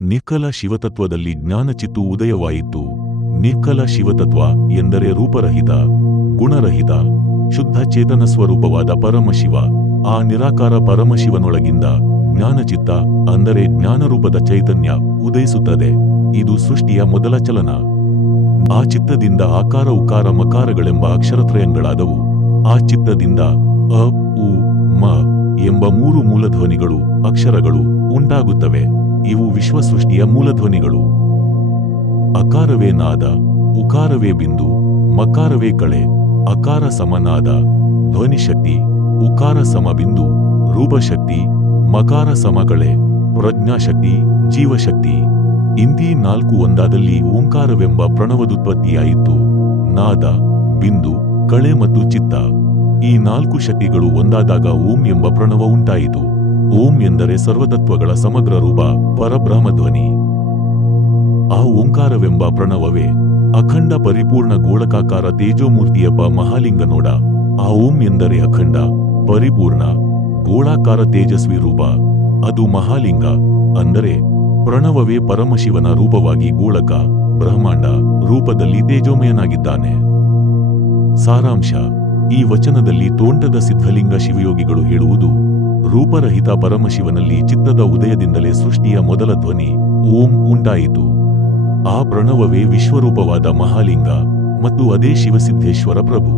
ನಿಕ್ಕಲ ಶಿವತತ್ವದಲ್ಲಿ ಜ್ಞಾನಚಿತ್ತು ಉದಯವಾಯಿತು. ನಿಕ್ಕಲ ಶಿವತತ್ವ ಎಂದರೆ ರೂಪರಹಿತ, ಗುಣರಹಿತ, ಶುದ್ಧ ಚೇತನ ಸ್ವರೂಪವಾದ ಪರಮಶಿವ. ಆ ನಿರಾಕಾರ ಪರಮಶಿವನೊಳಗಿಂದ ಜ್ಞಾನಚಿತ್ತ ಅಂದರೆ ಜ್ಞಾನರೂಪದ ಚೈತನ್ಯ ಉದಯಿಸುತ್ತದೆ. ಇದು ಸೃಷ್ಟಿಯ ಮೊದಲ ಚಲನ. ಆ ಚಿತ್ತದಿಂದ ಆಕಾರ ಉಕಾರ ಮಕಾರಗಳೆಂಬ ಅಕ್ಷರತ್ರಯಗಳಾದವು. ಆ ಚಿತ್ತದಿಂದ ಅ ಉ ಮ ಎಂಬ 3 ಮೂಲಧ್ವನಿಗಳು ಅಕ್ಷರಗಳು ಉಂಟಾಗುತ್ತವೆ. ಇವು ವಿಶ್ವಸೃಷ್ಟಿಯ ಮೂಲಧ್ವನಿಗಳು. ಅಕಾರವೇ ನಾದ, ಉಕಾರವೇ ಬಿಂದು, ಮಕಾರವೇ ಕಳೆ, ಅಕಾರ ಸಮನಾದ ಧ್ವನಿಶಕ್ತಿ, ಉಕಾರ ಸಮಬಿಂದು ರೂಪಶಕ್ತಿ, ಮಕಾರ ಸಮಕಳೆ ಪ್ರಜ್ಞಾಶಕ್ತಿ, ಜೀವಶಕ್ತಿ. ಇಂಥೀ 4 ಒಂದಾದಲ್ಲಿ ಓಂಕಾರವೆಂಬ ಪ್ರಣವದುತ್ಪತ್ತಿಯಾಯಿತು. ನಾದ, ಬಿಂದು, ಕಳೆ ಮತ್ತು ಚಿತ್ತ ಈ 4 ಶಕ್ತಿಗಳು ಒಂದಾದಾಗ ಓಂ ಎಂಬ ಪ್ರಣವ ಉಂಟಾಯಿತು. ಓಂ ಎಂದರೆ ಸರ್ವತತ್ವಗಳ ಸಮಗ್ರ ರೂಪ, ಪರಬ್ರಹ್ಮಧ್ವನಿ. ಆ ಓಂಕಾರವೆಂಬ ಪ್ರಣವವೇ ಅಖಂಡ ಪರಿಪೂರ್ಣ ಗೋಳಕಾಕಾರ ತೇಜೋಮೂರ್ತಿಯಪ್ಪ ಮಹಾಲಿಂಗನೋಡ. ಆ ಓಂ ಎಂದರೆ ಅಖಂಡ ಪರಿಪೂರ್ಣ ಗೋಳಾಕಾರ ತೇಜಸ್ವಿ ರೂಪ. ಅದು ಮಹಾಲಿಂಗ. ಅಂದರೆ ಪ್ರಣವವೇ ಪರಮಶಿವನ ರೂಪವಾಗಿ ಗೋಳಕ ಬ್ರಹ್ಮಾಂಡ ರೂಪದಲ್ಲಿ ತೇಜೋಮಯನಾಗಿದ್ದಾನೆ. ಸಾರಾಂಶ: ಈ ವಚನದಲ್ಲಿ ತೋಂಟದ ಸಿದ್ಧಲಿಂಗ ಶಿವಯೋಗಿಗಳು ಹೇಳುವುದು, ರೂಪರಹಿತ ಪರಮಶಿವನಲ್ಲಿ ಚಿತ್ತದ ಉದಯದಿಂದಲೇ ಸೃಷ್ಟಿಯ ಮೊದಲ ಧ್ವನಿ ಓಂ ಉಂಟಾಯಿತು. ಆ ಪ್ರಣವವೇ ವಿಶ್ವರೂಪವಾದ ಮಹಾಲಿಂಗ ಮತ್ತು ಅದೇ ಶಿವಸಿದ್ಧೇಶ್ವರ ಪ್ರಭು.